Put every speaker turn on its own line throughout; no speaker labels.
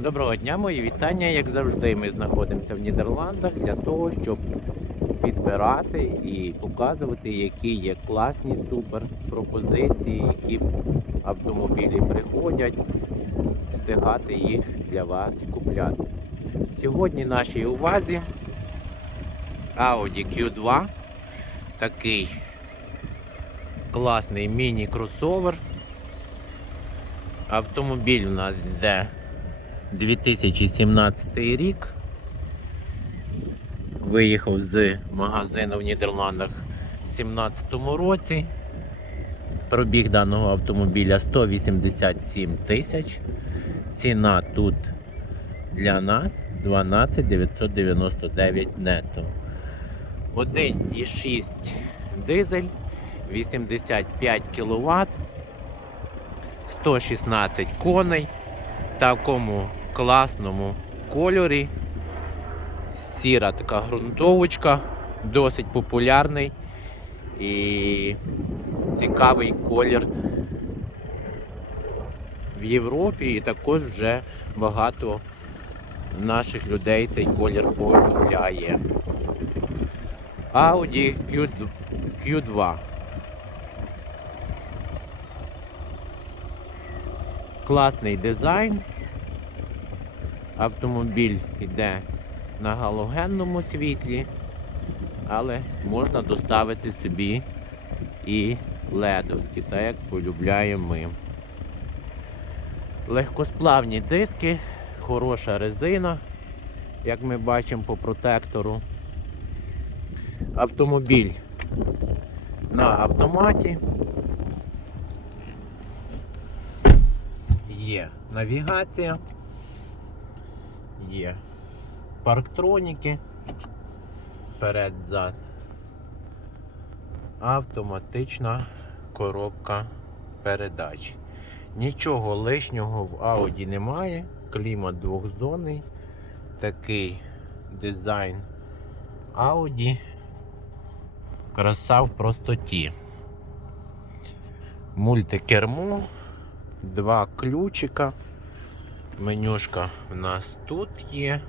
Доброго дня, мої вітання. Як завжди, ми знаходимося в Нідерландах для того, щоб підбирати і показувати, які є класні супер пропозиції, які автомобілі приходять, встигати їх для вас купляти. Сьогодні нашій увазі Audi Q2, такий класний міні-кросовер. Автомобіль у нас йде 2017 рік. Виїхав з магазину в Нідерландах у 2017 році. Пробіг даного автомобіля 187 тисяч. Ціна тут для нас 12 999 нетто. 1,6 дизель, 85 кВт, 116 коней такому класному кольорі. Сіра така ґрунтовочка, досить популярний і цікавий колір в Європі і також вже багато наших людей цей колір полюбляє. Audi Q- Q2. Класний дизайн. Автомобіль йде на галогенному світлі, але можна доставити собі і ледовські, так як полюбляємо ми. Легкосплавні диски, хороша резина, як ми бачимо по протектору. Автомобіль на автоматі. Є навігація, є парктроніки, перед-зад, автоматична коробка передач. Нічого лишнього в Audi немає, клімат двохзонний, такий дизайн Audi. Краса в простоті. Мультикермо, два ключика. Менюшка в нас тут є.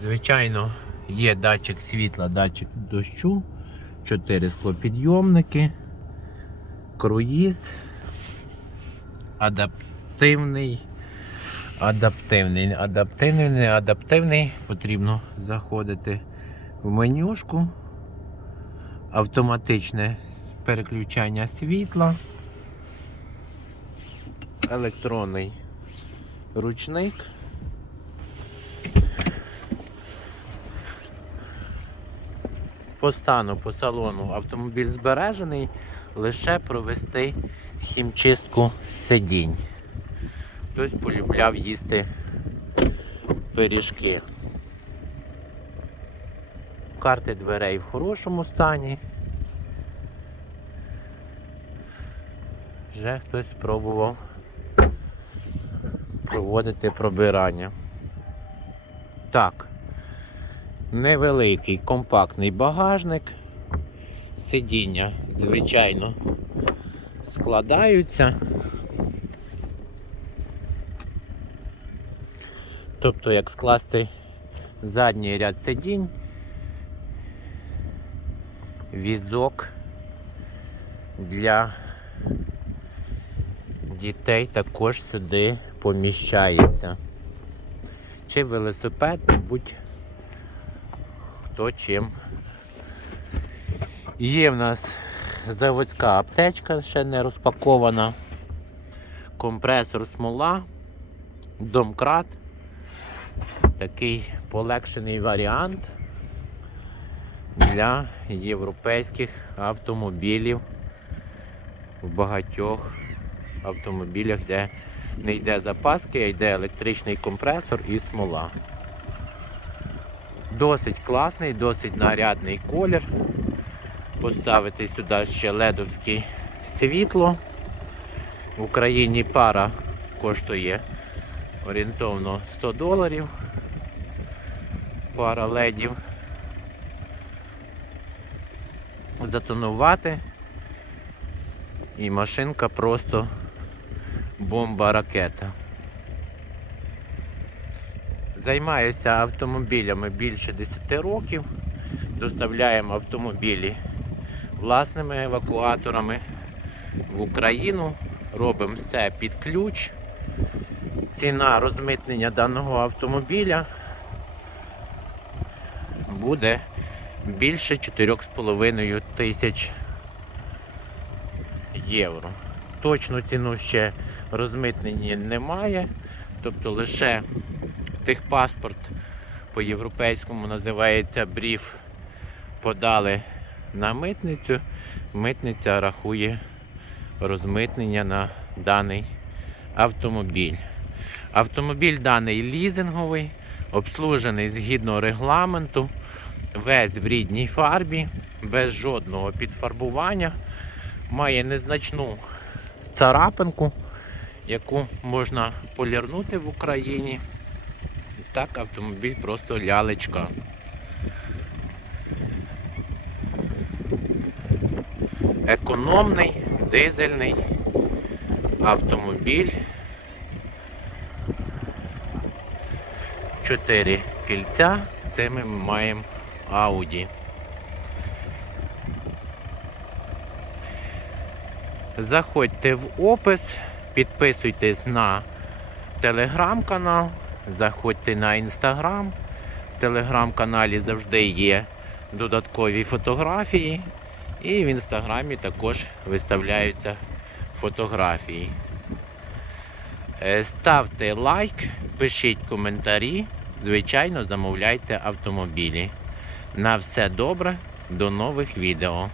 Звичайно, є датчик світла, датчик дощу, 4 склопідйомники, круїз, адаптивний, адаптивний, адаптивний, не адаптивний. Потрібно заходити в менюшку автоматичне переключання світла, електронний ручник. По стану, по салону автомобіль збережений, лише провести хімчистку сидінь. Хтось полюбляв їсти пиріжки. Карти дверей в хорошому стані. Вже хтось спробував проводити пробирання. Так, невеликий компактний багажник. Сидіння, звичайно, складаються. Тобто, як скласти задній ряд сидінь, візок для дітей також сюди поміщається. Чи велосипед, мабуть, хто чим. Є в нас заводська аптечка, ще не розпакована, компресор смола, домкрат, такий полегшений варіант для європейських автомобілів в багатьох автомобілях, де не йде запаски, а йде електричний компресор і смола. Досить класний, досить нарядний колір. Поставити сюди ще ледовське світло. В Україні пара коштує орієнтовно 100 доларів. Пара ледів. Затонувати. І машинка просто бомба ракета. Займаюся автомобілями більше 10 років. Доставляємо автомобілі власними евакуаторами в Україну. Робимо все під ключ. Ціна розмитнення даного автомобіля буде більше 4,5 тисяч євро. Точну ціну ще розмитнення немає, тобто лише техпаспорт по-європейському називається бріф. Подали на митницю. Митниця рахує розмитнення на даний автомобіль. Автомобіль даний лізинговий, обслужений згідно регламенту, весь в рідній фарбі, без жодного підфарбування. Має незначну царапинку, яку можна полірнути в Україні. Так, автомобіль просто лялечка. Економний дизельний автомобіль. Чотири кільця. Це ми маємо Audi. Заходьте в опис, підписуйтесь на телеграм-канал, заходьте на інстаграм. В телеграм-каналі завжди є додаткові фотографії. І в інстаграмі також виставляються фотографії. Е, Ставте лайк, пишіть коментарі, звичайно, замовляйте автомобілі. На все добре, до нових відео.